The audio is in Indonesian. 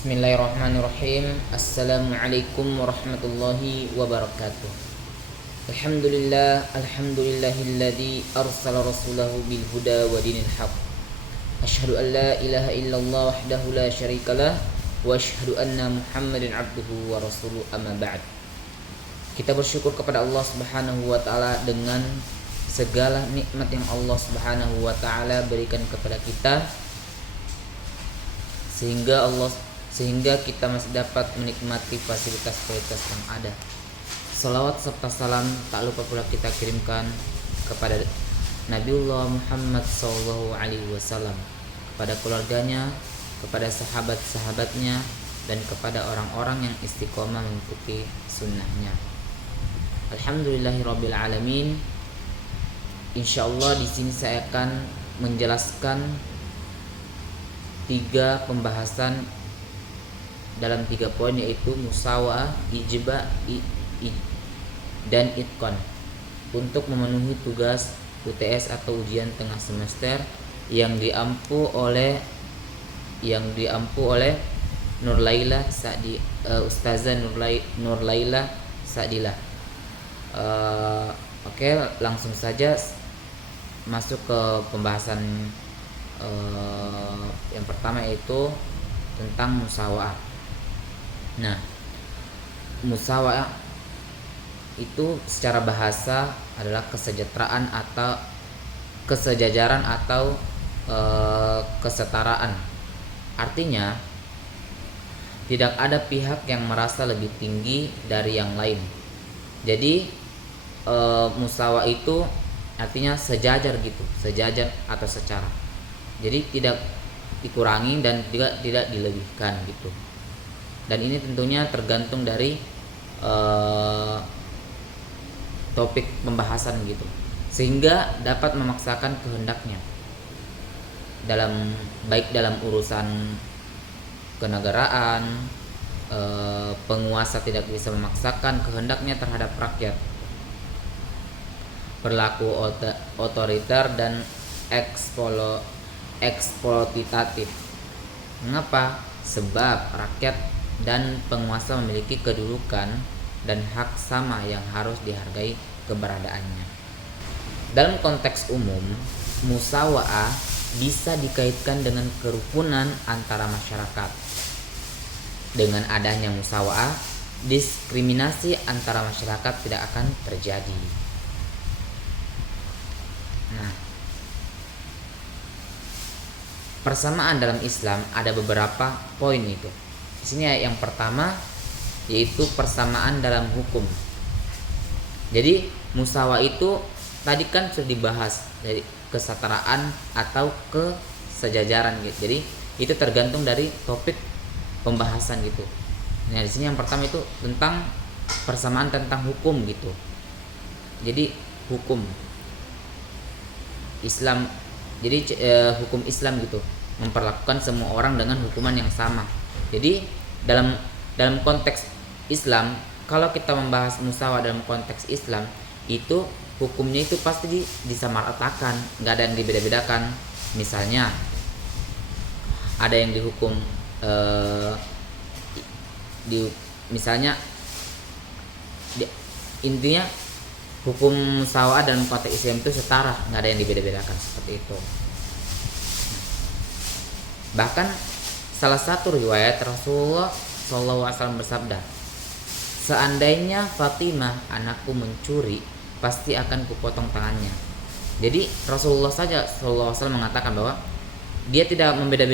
Bismillahirrahmanirrahim. Assalamualaikum warahmatullahi wabarakatuh. Alhamdulillahilladzi arsala rasulahu bil huda wa dinil haq. Asyhadu an la ilaha illallah wahdahu la syarikalah wa asyhadu anna Muhammadan abduhu wa rasuluhu, amma ba'd. Kita bersyukur kepada Allah Subhanahu wa taala dengan segala nikmat yang Allah Subhanahu wa taala berikan kepada kita, sehingga kita masih dapat menikmati fasilitas-fasilitas yang ada. Salawat serta salam tak lupa pula kita kirimkan kepada Nabiullah Muhammad SAW, kepada keluarganya, kepada sahabat-sahabatnya, dan kepada orang-orang yang istiqomah mengikuti sunnahnya. Alhamdulillahirabbil alamin. Insyaallah di sini saya akan menjelaskan 3 pembahasan dalam 3 poin, yaitu musawa'ah, ijba' dan itqan, untuk memenuhi tugas UTS atau ujian tengah semester yang diampu oleh Nurlaila Sa'di, Ustazah Nurlaila Sa'dilah. Oke, langsung saja masuk ke pembahasan yang pertama, yaitu tentang musawa'ah. Nah, musawa'ah itu secara bahasa adalah kesejahteraan atau kesejajaran atau kesetaraan. Artinya tidak ada pihak yang merasa lebih tinggi dari yang lain. Jadi musawa'ah itu artinya sejajar gitu, sejajar atau secara. Jadi tidak dikurangi dan juga tidak dilebihkan gitu. Dan ini tentunya tergantung dari topik pembahasan gitu, sehingga dapat memaksakan kehendaknya baik dalam urusan kenegaraan. Penguasa tidak bisa memaksakan kehendaknya terhadap rakyat, berlaku otoriter dan eksploitatif. Mengapa? Sebab rakyat dan penguasa memiliki kedudukan dan hak sama yang harus dihargai keberadaannya. Dalam konteks umum, musawa'ah bisa dikaitkan dengan kerukunan antara masyarakat. Dengan adanya musawa'ah, diskriminasi antara masyarakat tidak akan terjadi. Nah, persamaan dalam Islam ada beberapa poin itu. Di sini yang pertama yaitu persamaan dalam hukum. Jadi musawa'ah itu tadi kan sudah dibahas dari kesetaraan atau kesejajaran gitu. Jadi itu tergantung dari topik pembahasan gitu. Nah, di sini yang pertama itu tentang persamaan tentang hukum gitu. Jadi hukum Islam, jadi hukum Islam gitu, memperlakukan semua orang dengan hukuman yang sama. Jadi dalam konteks Islam, kalau kita membahas musawa'ah dalam konteks Islam, itu hukumnya itu pasti disamaratakan, nggak ada yang dibeda-bedakan. Misalnya ada yang dihukum intinya hukum musawa'ah dalam konteks Islam itu setara, nggak ada yang dibeda-bedakan seperti itu. Bahkan salah satu riwayat Rasulullah SAW bersabda, seandainya Fatimah anakku mencuri, pasti akan kupotong tangannya. Jadi Rasulullah saja SAW mengatakan bahwa dia tidak membeda-bedakan